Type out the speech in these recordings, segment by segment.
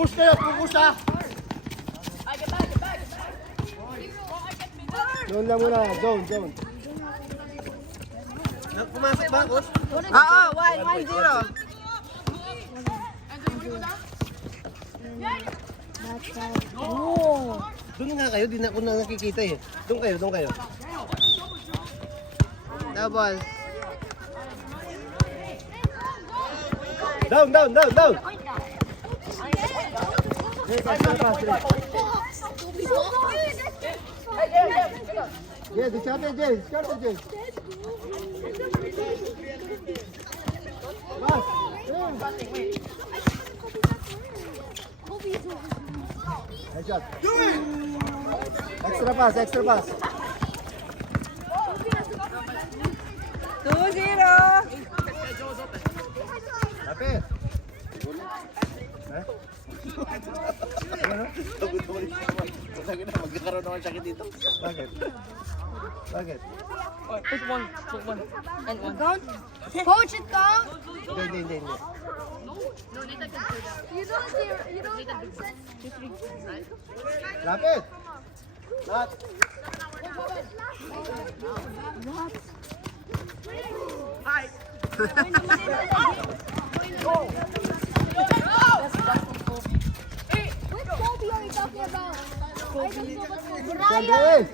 Focus kayo, focus ha. Zone lang muna, zone. Pumasok ba, Kus? Oo, 1-0. Doon nga kayo, di na ako na nakikita eh. Doon kayo. Double. Down. Jay, diskarte Jay. Pass. Nice shot. Extra pass. 2-0. Lapit. Magkakaroon naman sakit dito. Bakit? Put one and one. Coach, it down. Hindi. You don't consent. Lapit. Lat. Which Kobe are you talking about? Sandre.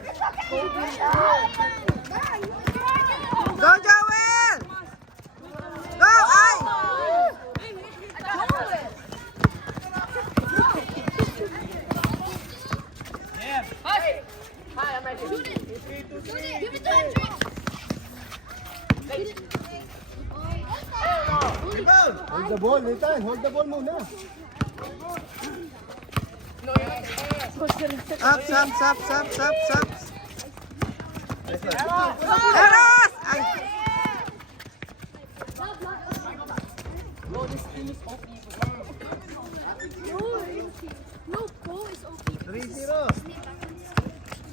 Go, Joel! Go, ay! Give it to Hendrix. Hold the ball, Nathan. Hold the ball muna. Up. Eros! Ay! No, Ko is OP. 3-0.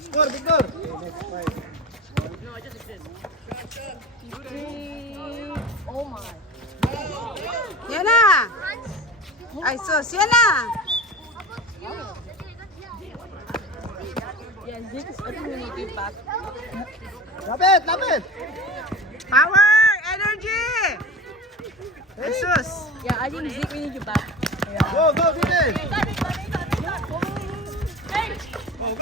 Score, Victor. Oh my. Yan na! Ay, sus, yan na! Yeah, Zeke is really good back. Lapit. Power! Energy! Ay, sus! Yeah, I think Zeke really good back. Go, Vincent. Go.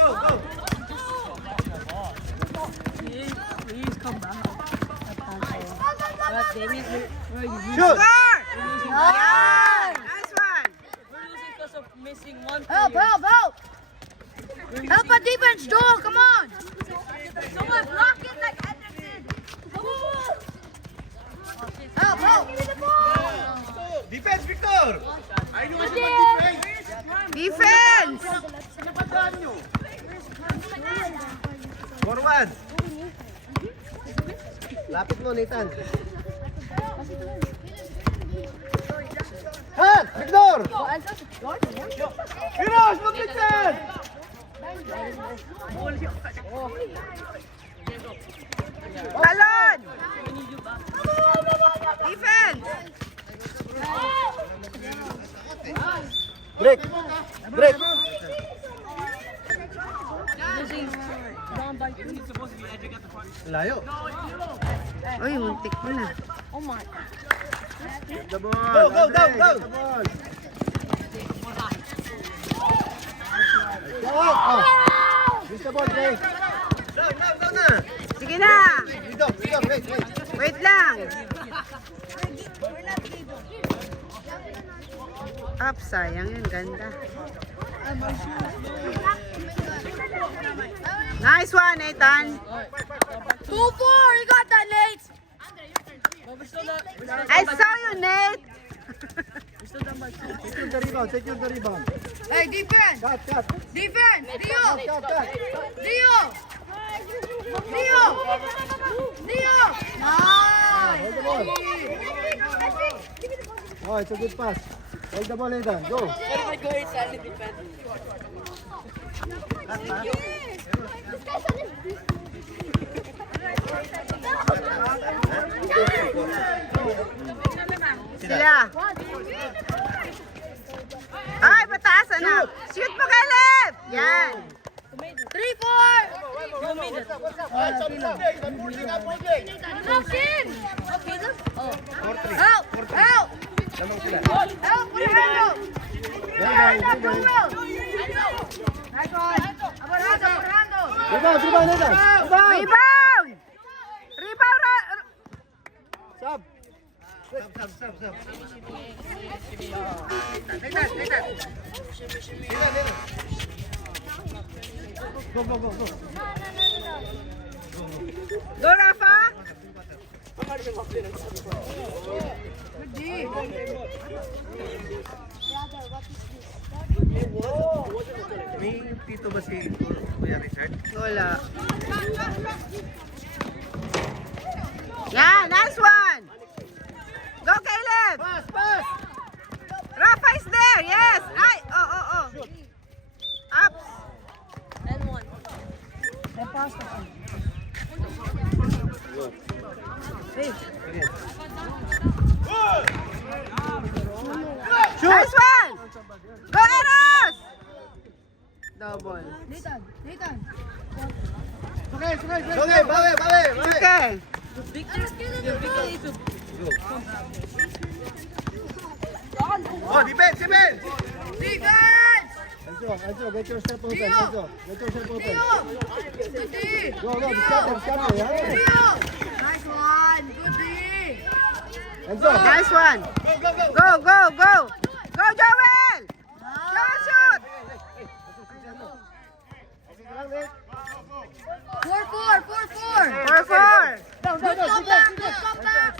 Please come back. But David, we're losing. Shoot. Score! Yan! Nice one! We're losing because of missing one Help! player. Help a defense, Joel, come on! Someone block it like Anderson! Come on! Help! Give me the ball! Defense, Victor. Defense! Forward. Lapit mo, Nathan. Hat! Victor! Heroes, mag-Nathan! Talon! Defense! Break! Losing down by 2. Layo. Uy, muntik mo na. Oh my. The ball. Go. Use the ball, Trey. Down na. Sige na! Freedom, wait. Wait lang! Up, sayang yun. Ganda. Nice one, Nathan. 2-4, you got that, Nate! But we're still not. I saw you, Nate. We're still down by 2. Secure the rebound. Hey, defense! Cut. Defense! Leo! Cut. Leo! Nice! Hold the ball. Oh, it's a good pass. Hold the ball, Nathan. Go. I go inside and defend. Sila. Ay, bata! Shoot mo, Caleb! Yan. 3-4. You made it. Nothing. Oh. 4-3. Help! Help! Lamang sila. Help! Put your hand up! Put your hand up, Bruno! Nice one! Put hand up, put hand up! Rebound, Nathan. Rebound! Rebound! Sub. Sub. Nathan. Go. Go, Rafa! May tito ba si Kuya Richard? Wala. Yan, nice one! Go, Caleb! Pass! Rafa is there, yes! Ay, oh. Ups! And one. Nice one! Go, Eros! Double. Nathan! Okay, bawi. Okay. Victor, Victor. Oh, defense! Defense! Enzo, get yourself open. Dio! Enzo, get yourself open. Good D! Go, scatter. Yeah. Dio! Nice one! Good D! Enzo. Nice one. Go. Go, Joel! Joel, shoot! 4-4! 4-4. Good comeback! Good comeback!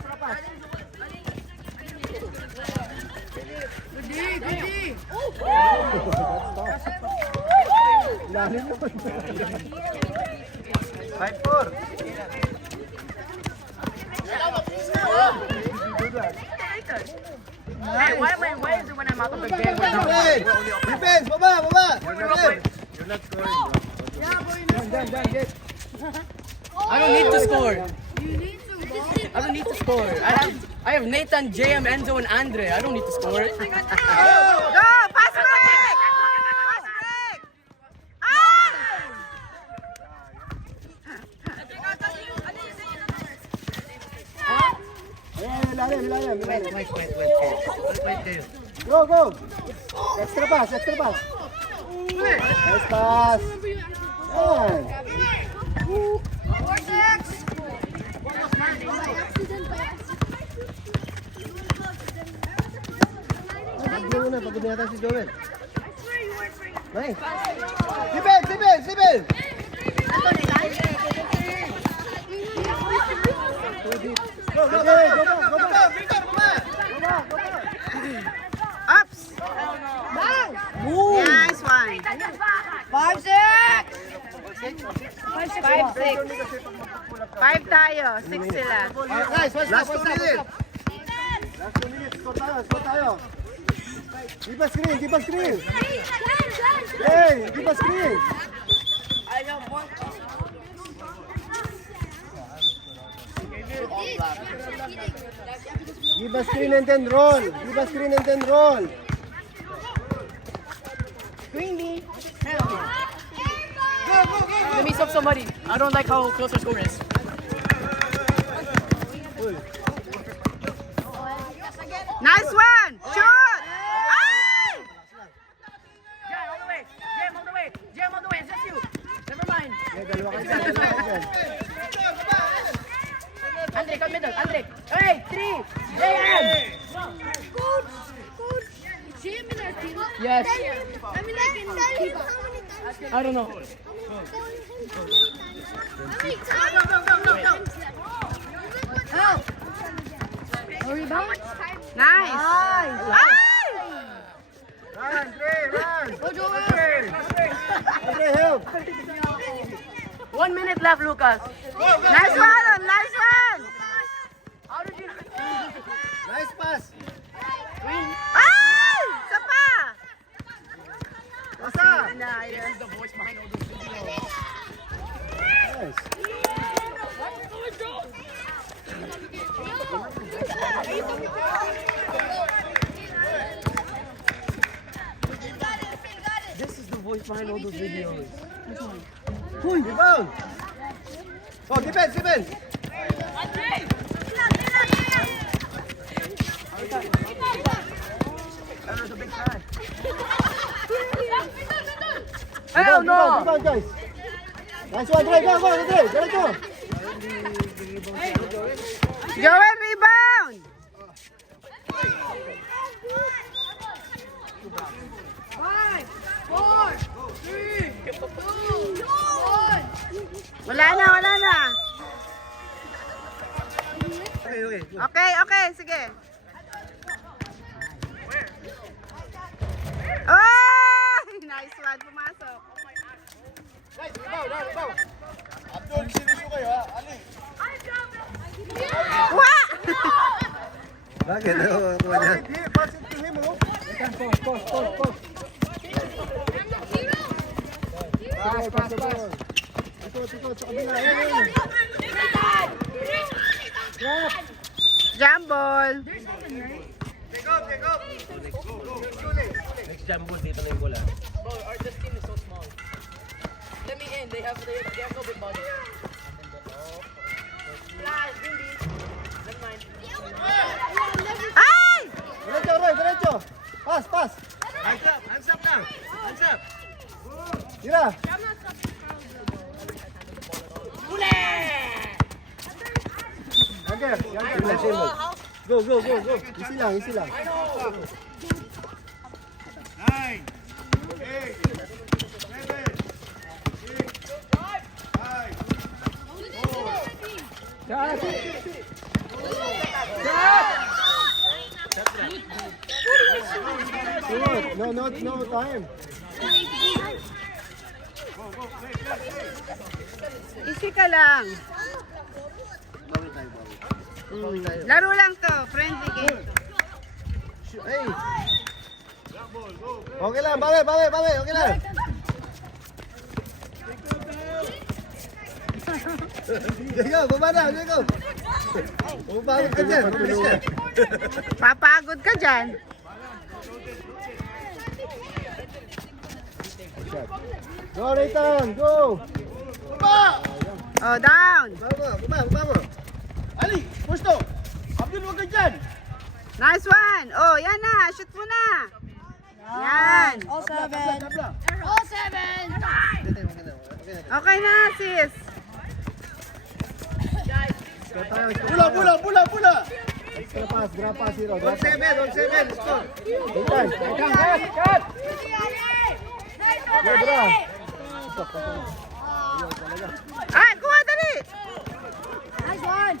Good D! Lalim naman. 5-4. Hey, why am I lazy when I'm out of the game? Defense, baba. You're not scoring. Done, get. I don't need to score. You need to go. I don't need to score. I have Nathan, JM, Enzo, and Andre. I don't need to score. Go! Pass break! Pass break! Ah! Lalim. Wait kayo. Go. Extra pass. Nice pass. Yan. 4-6! Pagod na si Joel. Nice. Defense. Ups! Nice one. 5-6! 5 tayo. 6 sila. Nice. Last 2 minutes. Score tayo. Give us screen. Hey, give us screen. Give us screen and then roll. Let me stop somebody. I don't like how close our score is. Nice one! Shoot! Ay! Jam all the way. It's just you. Never mind. Dalawa kayo. Andre, come middle. Andre. Hey, 3. JM. Coach, is Jim in our team? Yes. I mean, I can tell him how many times. I don't know. Help! No rebound? Nice! Ay! Run. Go, Joel! Okay, help. 1 minute left, Lucas. Nice one! How did you? Nice pass. Ay! Isa pa! Basta. Nice. The voice behind all this video. Nice. always find all those videos. Rebound! Oh, defense, defense! There's a big fan. Hell no! Rebound, guys! Nice one, Dre! Go, go, Dre! Diretso! Joel, rebound! Wala na, wala na. Okay, okay. Okay, okay, sige. Oh! Nice one, pumasok. Guys, rebound, rebound! Abdul, sinuso kayo ha? Ali! Wa! Bakit? Ano kuha niya? Pass it to him, oh! Post. Pass. Ikot, sa kabila. Ayun. Jump ball. Take off! Next jump ball, dito na yung bola. Bro, this team is so small. Let me in. They have no big body. Never mind. Ay! Diretso, Roy, diretso! Pass! Hands up lang! Hands up! Tira! Younger! Go! Easy lang! 9, 8, 7, 6, 5, 4. No time. Easy ka lang. Laro lang to, friendly game. Hey! Okay lang, bawi, okay lang. Go, baba na, go. Bumabawit ka dyan, mabilis ka. Papagod ka dyan. Go, Nathan, go! Oh, down. Baba mo. Ali, pusto! Abdul, wag ka dyan! Nice one. Oh, yan na. Shoot mo na. Yan. Tabla. Okay na, sis. Bula! Grab pass, zero. On 7, score. Nathan, cut! Go, bra. Ay, kuha dali. Nice one.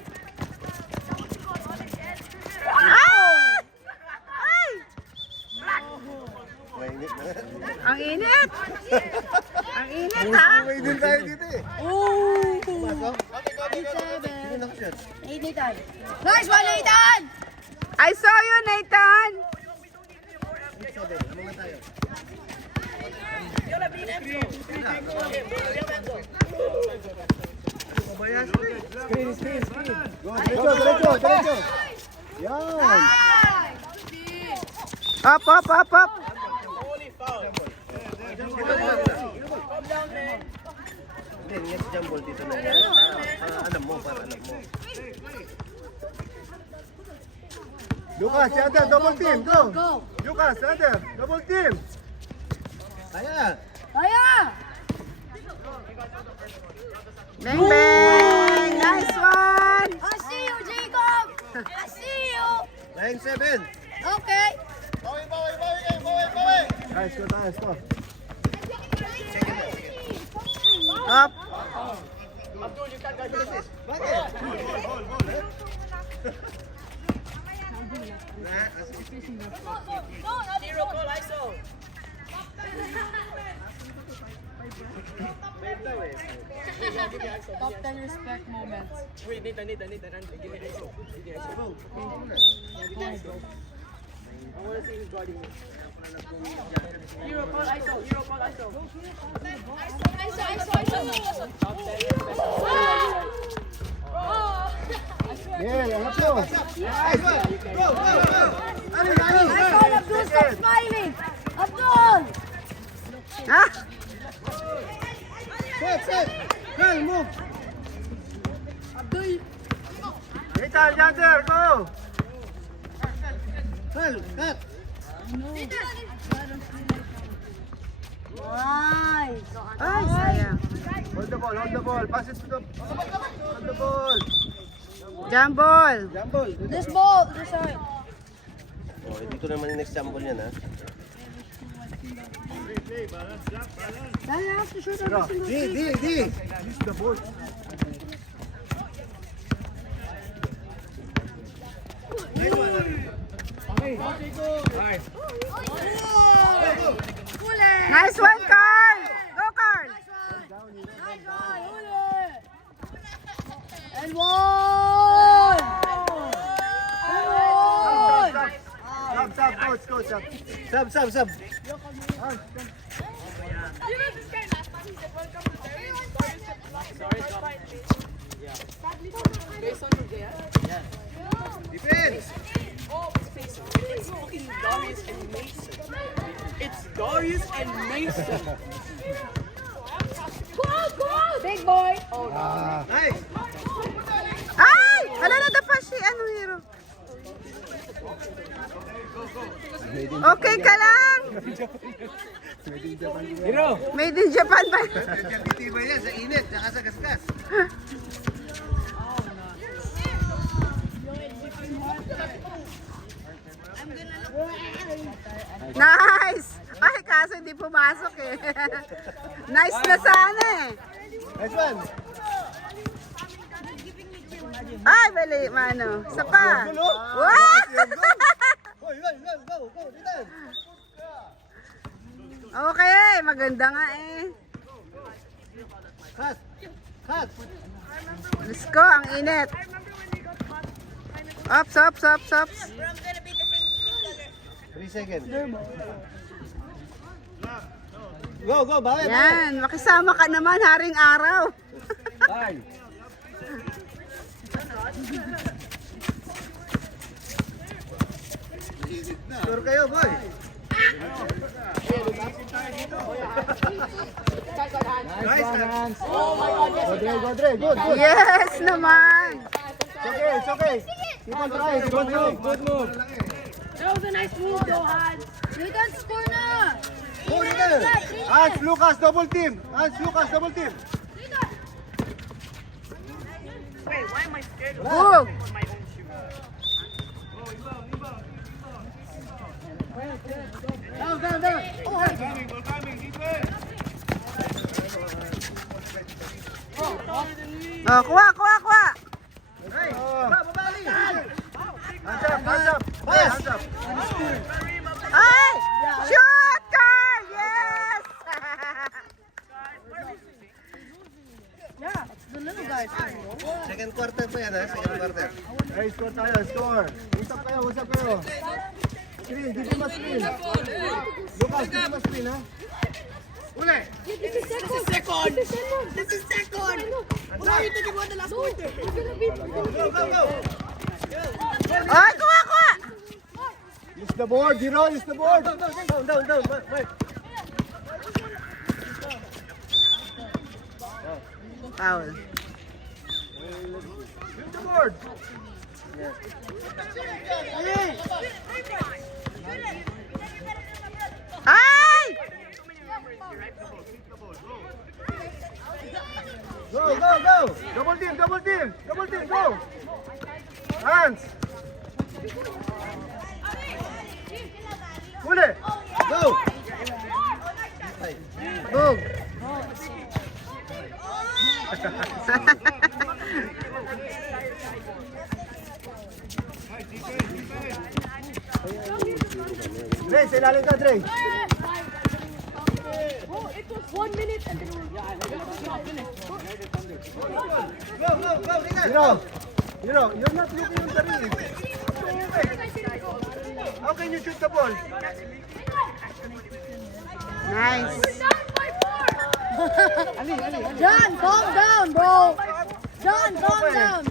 Ah! Ay! Mainit na. Ang init. Ang init, ha? May din tayo dito eh. Pasok. Sino nakashot? Nice one, Nathan. I saw you, Nathan. 7, ano nga tayo? Screen. Go, diretso. Yan. Up. Hindi, next jump ball dito na yan. Alam mo. Lucas, other, double team, go! Lucas, other, double team! Kaya! Bang, bang. Nice one. I see you, Jacob. I see you. Line 7! Okay. Nice, go. Up. Hero call ISO. Top 10 respect moments. Wait, Nathan, give me ISO. I want to see who's guarding me. Hero call ISO. Yeah, angat mo! Nice one! Go! Ali! Nice one, Abdul. Stop smiling. Abdul. Ah! Set. Girl, move. Dita, Janser, go. Girl, cut. Nice. Ay, sayang. Hold the ball. Pass it to the... Hold the ball. Jump ball. Jumble. This ball, this side. Oh, dito naman yung next jumble yan, ha? Dahil I have to shoot Bro, every single D. Use the ball. Nice one, Carl. Go, Carl. And one! Stop, coach. Sub. Defense. It's Darius and Mason. Big boy! Nice. Ay! Hala na pa si ano, Hero. Okay ka lang. Made in Japan ba? Titiba yan sa init, saka sa gasgas. Nice! Ay, kaso hindi pumasok eh. Nice na sana eh. Nice one. Ay, bali, mano. Isa pa. Wow! Go. Dito. Okay, maganda nga eh. Cut. Let's go, ang init. Ops. 3 seconds. Go, bawi. Yan, makisama ka naman, haring araw. Score kayo, boy. Nice, Hans. Go, Dre. Good. Yes naman. It's okay. Keep on trying. Good move. That was a nice move though, Hans. You can score na! Go, Dre. Hans, Lucas, double team. Boom. Down. Oh, kuha. Hands up. Hands up. Ay! Shoot, Carl! Yes! The little guys. Second quarter pa yan, ha? Second quarter. Hey, score tayo. Usap kayo. Screen, give him a screen. Lucas, give him a screen, ha? Uli! This is second. Wala you thinking about the last quarter. Go! Ay, kuha! Use the board, Giro, use the board. Down. Wait. Foul. Use the board. Ay! Go. Double team, go. Hands. Uli. Go. Boom. Dre, sa ilalim ka, Dre. Oh, it was 1 minute and then we were Giro, you're not looking on the ring. How can you shoot the ball? Nice. John, calm down, bro. John, calm down.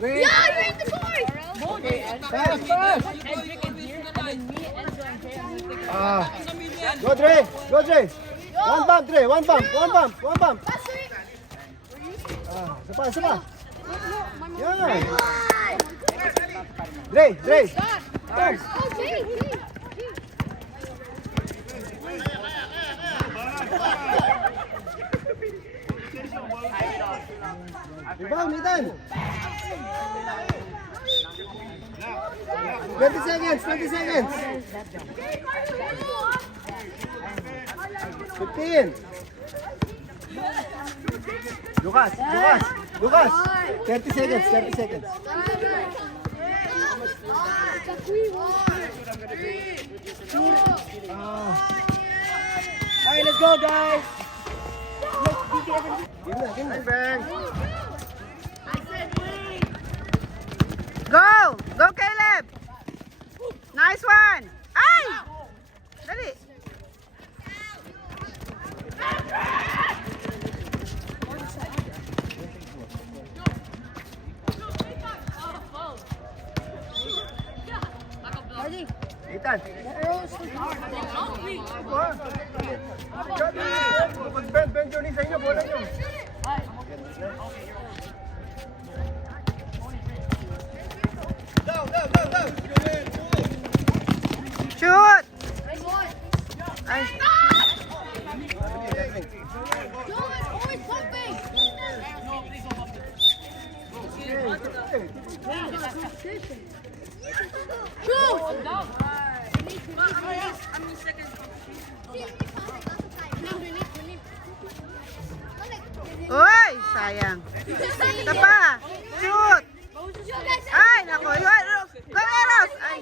Yeah, you hit the board. Pass. Go, Dre. Go, Dre. One bump, Dre. One bump. One bump. One bump. Isa pa. Yan. Dre, Dre. Turn. Rebound, Nathan. 20 seconds, 20 seconds. 15. Lucas. 30 seconds, 30 seconds. Alright, let's go, guys. Give me, bang. Go! Go, Caleb! Nice one! Ay! Dali! Ethan. Bend your knees sa inyo, bola nyo. Shoot! Ay, uy! Sayang. Isa pa! Shoot! Ay, naku! Go, Eros! Ay!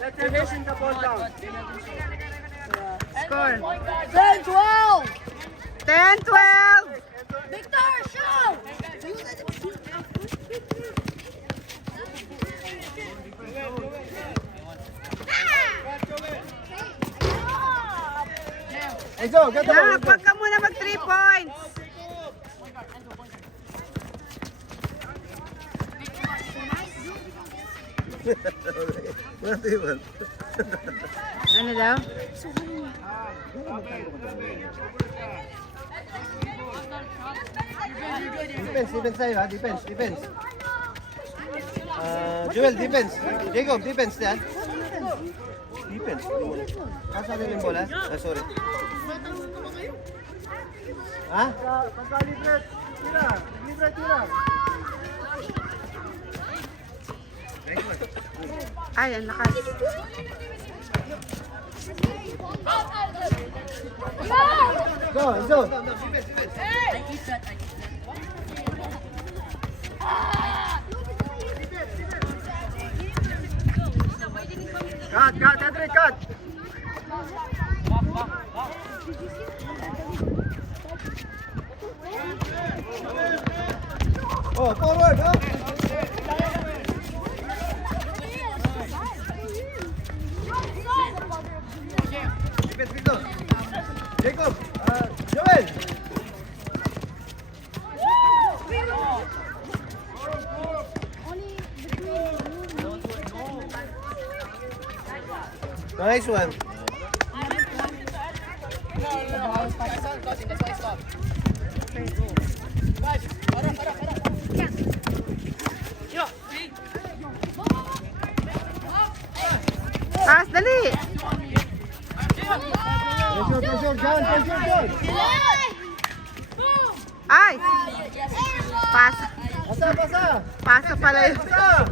Let's reversing the ball down. Score! 10-12. 10-12! Victor, show. Enzo, get the ball. Nak, wag ka muna mag 3 points! Ano daw? Defense tayo ha, defense. Joel, defense. Jacob, defense yan. Defense. Kasama yung bola? Sorry. Ha? Pagka-libre, tira. Libre, tira. Ay, ang lakas. Go, Enzo. Cut, Edric, cut. Oh, forward, oh. Defense, Victor. Jacob, Joel. Nice one. Pass, dali! Pressure, John, pressure. Ay! Pass. Pasa. Pasa pala yun. Pasa.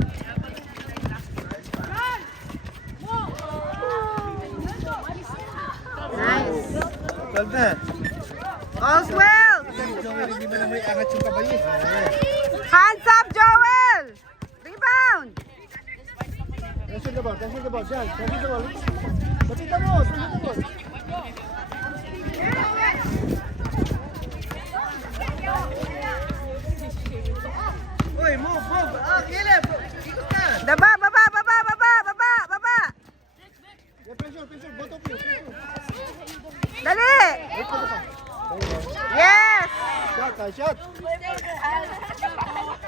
Nice. 12 na. All's well! Joel, hindi mo na may angat yung kabayo. Hands up, Joel! Rebound! Pressure the ball, John. Pressure the ball. Patita mo, Uy, move. Caleb. Ikot na. Baba! Yeah, pressure. Both of you. Dali! Yes! Shot.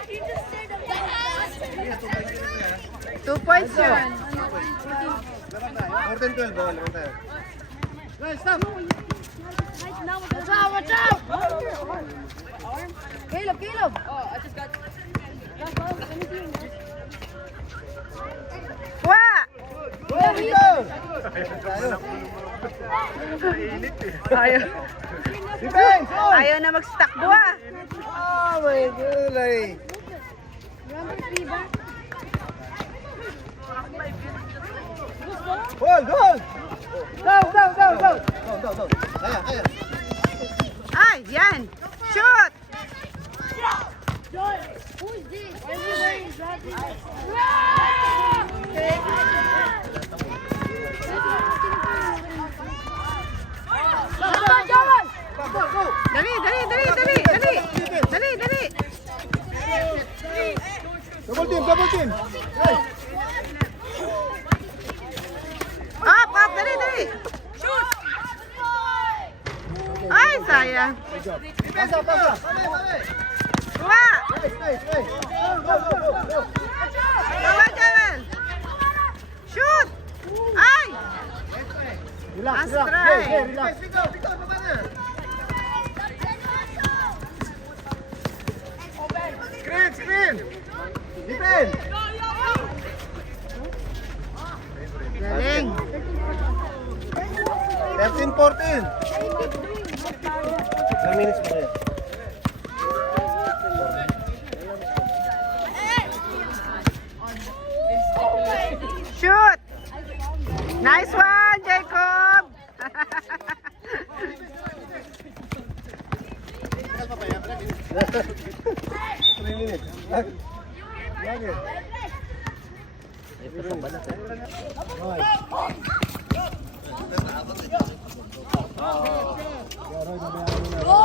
You just points yun. 14-12, bawal naman tayo. Guys, stop. Watch out, watch out! Caleb, Caleb! Oh, I just got. Kuha! Go, Rico! Ayaw, Defense! On! ayaw na mag-stackbo ah. Oh my God! Hold, hold! Down, down, down, down! Down, down, down. Kaya, kaya. Ay, yan. Shoot! Who is this? Everybody is dropping. Come on, Joel! Go, go! Dali, dali, dali, dali, dali. Dali, dali. Double team, double team! Hey! Up, up, dali, dali. Ay, sayang. Pasa, pasa! Kuha! Nice, nice, nice! Go, go, go, go! Kuha, Joel. Shoot! Ay! Relax, Last relax! try. Hey, hey, relax! Pico, pico, baba na! Screen, screen! Defend! Galing. 13-14! Ilang minutes pa rin? Shoot! Nice one, Jacob! 3 minutes. Lagi.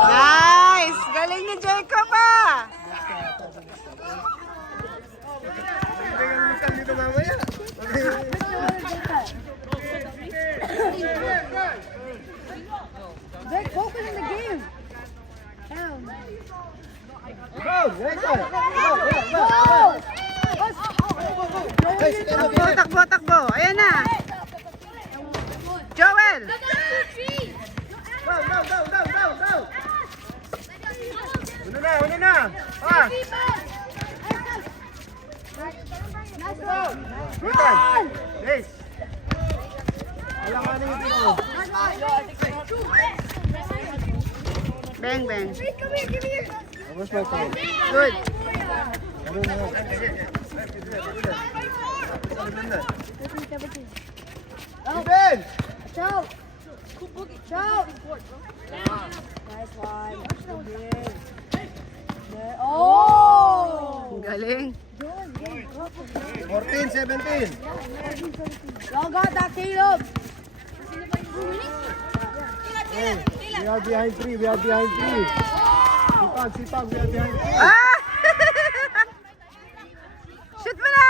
Nice! Galing ni Jacob ah! Dito mamaya. Vic, focus on the game. Down. Go! Right side. Go! Nice, Takbo, takbo, takbo. Ayan na. Joel! Down, down, down, down, down, down. Una na. Ah! Good time. Nice. Alanganin yung tiro. Bang, bang. Tapos na tayo. Good. Ano na nga? Defense! Shout! Shout! Nice one. Oh! Galing. 14-17. Y'all got that, Caleb. We are behind 3. We are behind 3. Sipag. We are behind 3. Ah! Shoot mo na!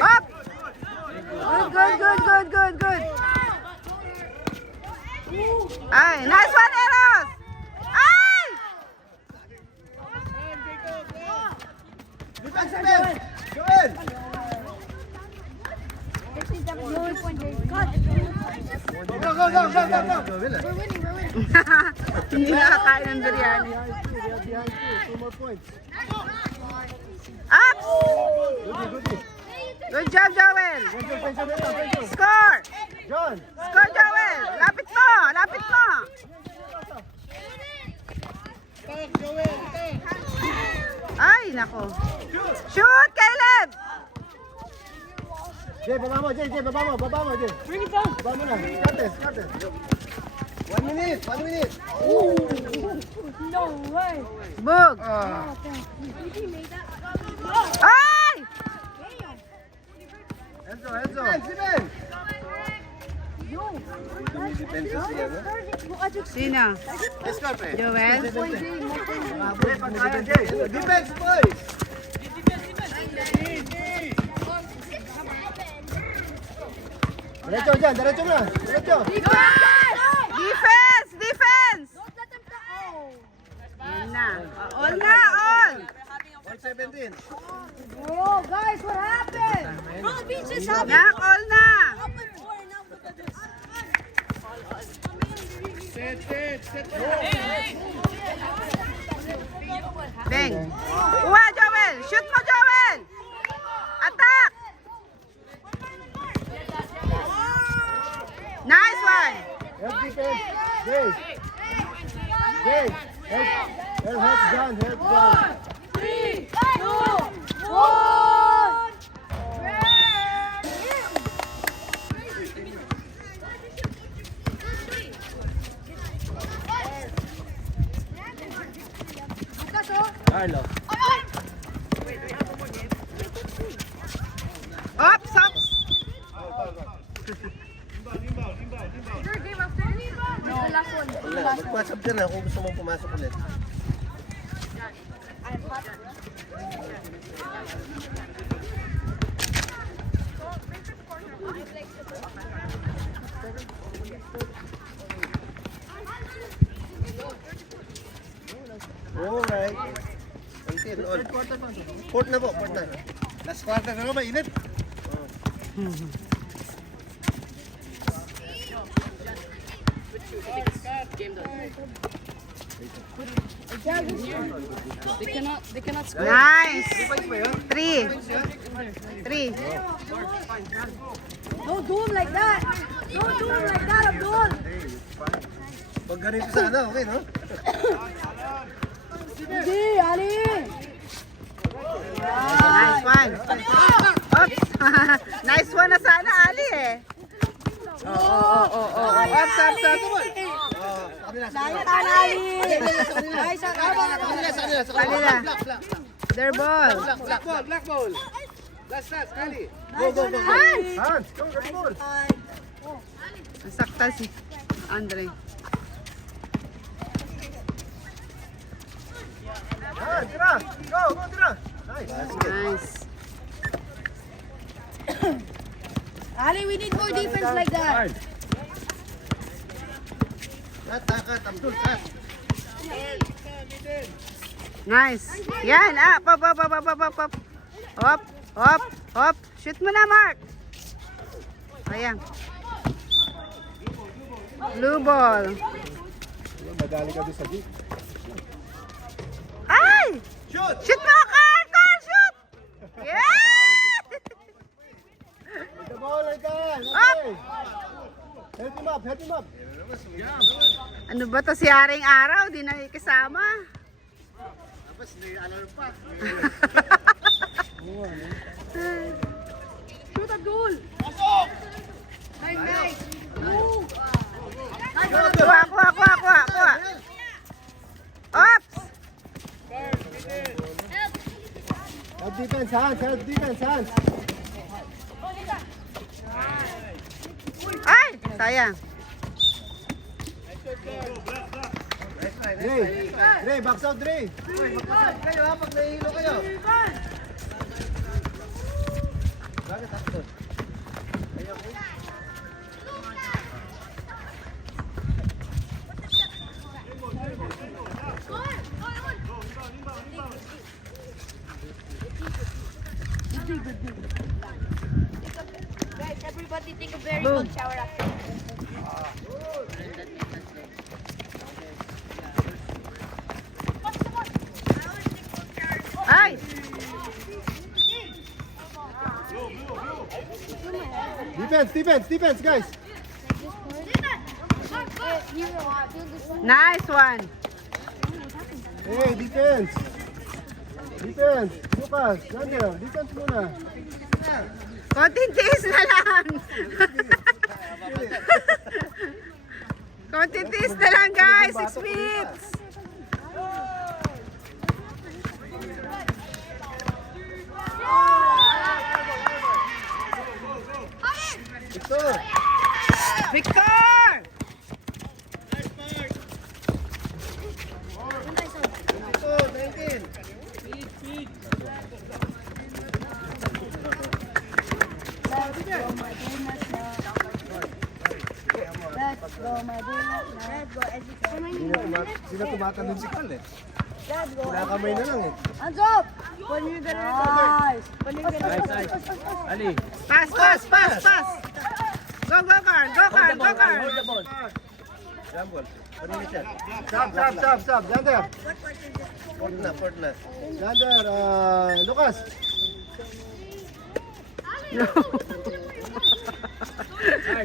Up! Good. Ay, nice one, Eros! Ay! Defense! Joel! Go! Hindi nakakain ng biryani. We are behind 2. 2 more points. Up! Goody. Good job, Joel! Pension. Score! John! Score, Joel! Lapit mo! Ay, nako. Shoot, Caleb! Jay, baba mo, Jay, baba mo, Jay. Bring it down. Baba mo na. Curtis. 1 minute. No way. Bug! Ay! Enzo. Sino? Joel? Defense, boys! Diretso mo na. Defense! Yun na. All na, all! 17. Oh, guys, what happened? Bro, we just happened. Na, call na. Set. Beng. Uwa, Joel. Shoot mo, Joel. Attack. Nice one. Help defense. Jay. Jay. Help John. Help John. 3, 2, 1. Carlo. Ops, ops. Wala, mag-WhatsApp ka na kung gusto mong pumasok ulit. Alright. Until on. Port na po, port na. Last quarter na naman, mainit. They cannot score. Nice. 3. 3. Don't do him like that. Don't do him like that, Abdul. Pag ganito sana, okay, no? Hindi, Ali. Nice one. Oops. Nice one na sana, Ali eh. Oo. Oops, oops, oops. Nice, Ali. Nice, Kanila. Their ball. Black ball. Last touch, Kali. Hans. Hans, go, red ball. Nasaktan si Andre. Hans, tira. Go, tira. Nice. Nice. Ali, we need more defense like that. Takat, Abdul, cut. Nice. Yan, up. Hop. Shoot mo na, Mark. Ayan. Blue ball. Madali ka doon sa jeep. Ay! Shoot! Shoot mo, Carl, shoot! Yeah! The ball, Carl. Up! Okay. Help him up. Ano ba to si Haring Araw? Di na ikasama. Tapos, hindi alam pa. Shoot, Abdul. Nice. Move. Kuha. Ops! Help defense, Hans. Ay! Sayang. Dre, box out, Dre. Mag-pasok kayo ha, pag nahihilo kayo. Bakit takto? Guys, everybody take a very good shower after. Ay! Defense, guys. Nice one. Hey, defense. Lucas, Daniel, defense muna. Konting tiis na lang. Konting tiis na lang, guys. 6 minutes. Victor! Let's go, my dude. Let's go. Sino tumatanong si Carl eh? Kinakamay na lang eh. Hands up! Nice! Ali. Pass. Go, Carl. Go, Carl. Hold the ball. Jambol. Panilit yan. Stop. Yander. Port na. Yander, Lucas.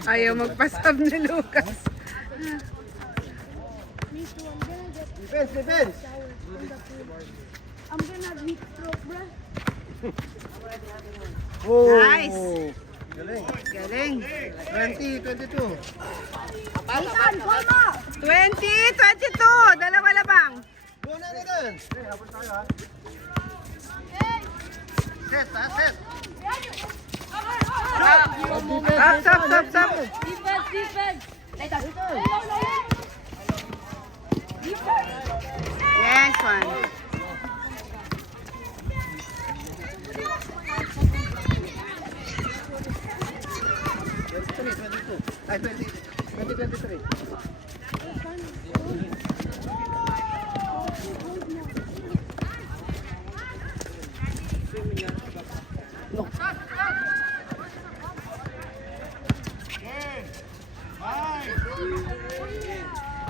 Ayaw magpasab ni Lucas. Defense. I'm gonna beat stroke, bro. Oh. Nice. Galing. Galing. 20-22. Ethan, calma! 20-22. Dalawa labang. Go na rin. Set. Stop. Defense! Yes, one. Ay, 20-23.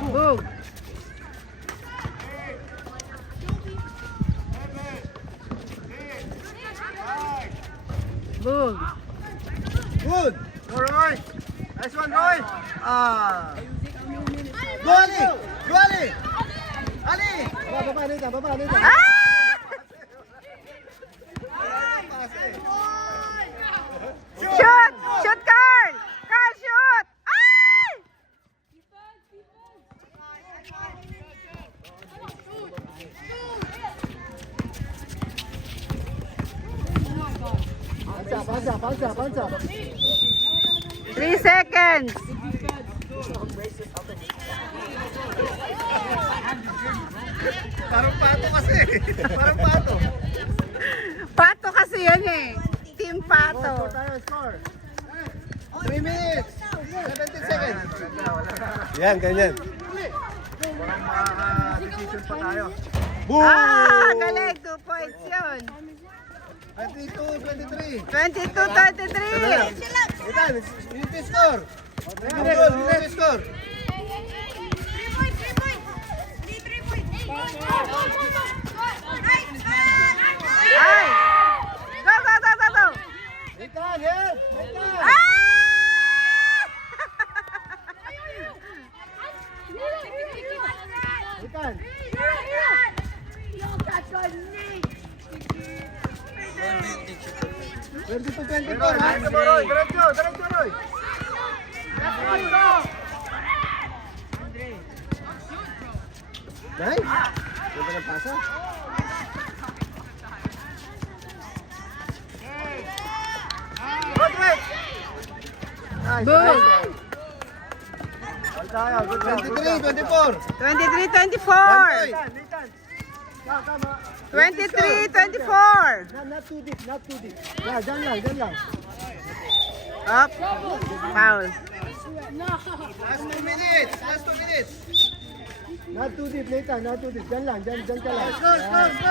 Boog. Boog. Good. Alright. Nice one, Roy. Go, Ali. Baba, Nita. Ah! Shoot, Carl! Carl, shoot! Ay! Hands up. 3 seconds. Parang pato kasi. Pato kasi yan eh. Team Pato. Score. 3 minutes. 17 seconds. Yan, ganyan. Parang makaka-decision pa tayo. Boom! Ah, galing. 2 points yun. 22-23. 22-23. Itan, unity score. Unity score. 3 points! 3 points! Ay! Go! Itan, yes! Ah! Itan. 22-24. Diretso, Roy. Nice. Ganda ng pasa. Good work. Nice. Boom. All tayo. Good work. 23-24. 23-24. Nathan. Tama. 23-24. Not too deep. Yeah, dyan lang. Up. Foul. Last 2 minutes. Not too deep, Nathan. Not too deep. Dyan ka lang. Score. Hands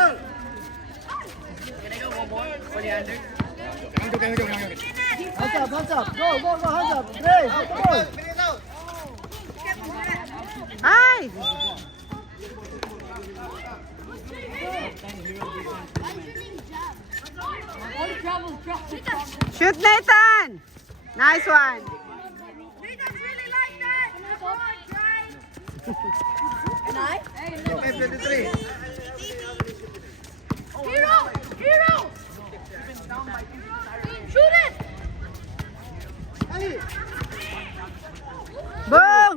up. Go. Hands up. Grace, go. Ay! Shoot, Nathan! Nice one. Okay, 23. Hero! Shoot it! Boom!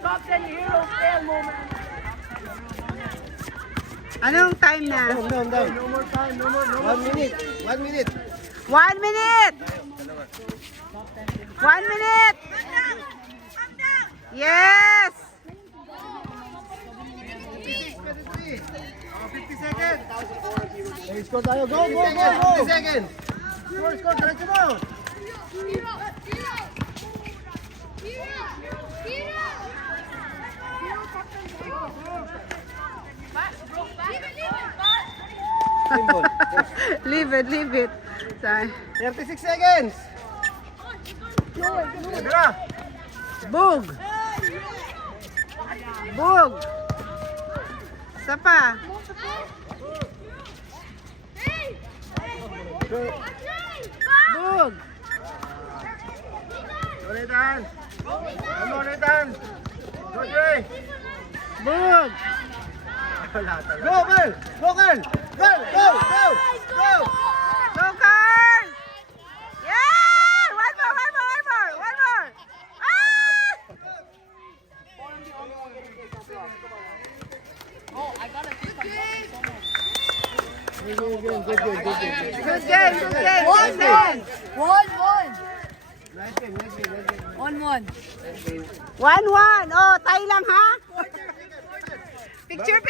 Captain Hero fail moment. Anong time na? Down. No more time. 1 minute. 1 minute! 1 minute! Yes! 50 seconds. Okay, score tayo. Go. 50 seconds. Score. Diretso mo. Hero! Symbol. Leave it. Sorry. 36 seconds. Sige na. Bug! Isa pa. Bug! Ulitan. Ano ulitan? Go, Dre. Bug! Go, Carl! Go, Carl! Carl, go! Go! Go! Go, Carl! Yeah! One more! Ah! Good game. Good game. One, Excellent. one. Nice game. 1-1. 1-1. Oh, tayo lang ha? Picture.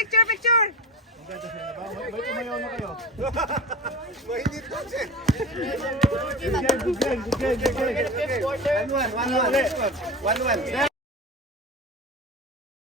Ba't umayaw na kayo? Mainit po siya. Good game. 1-1.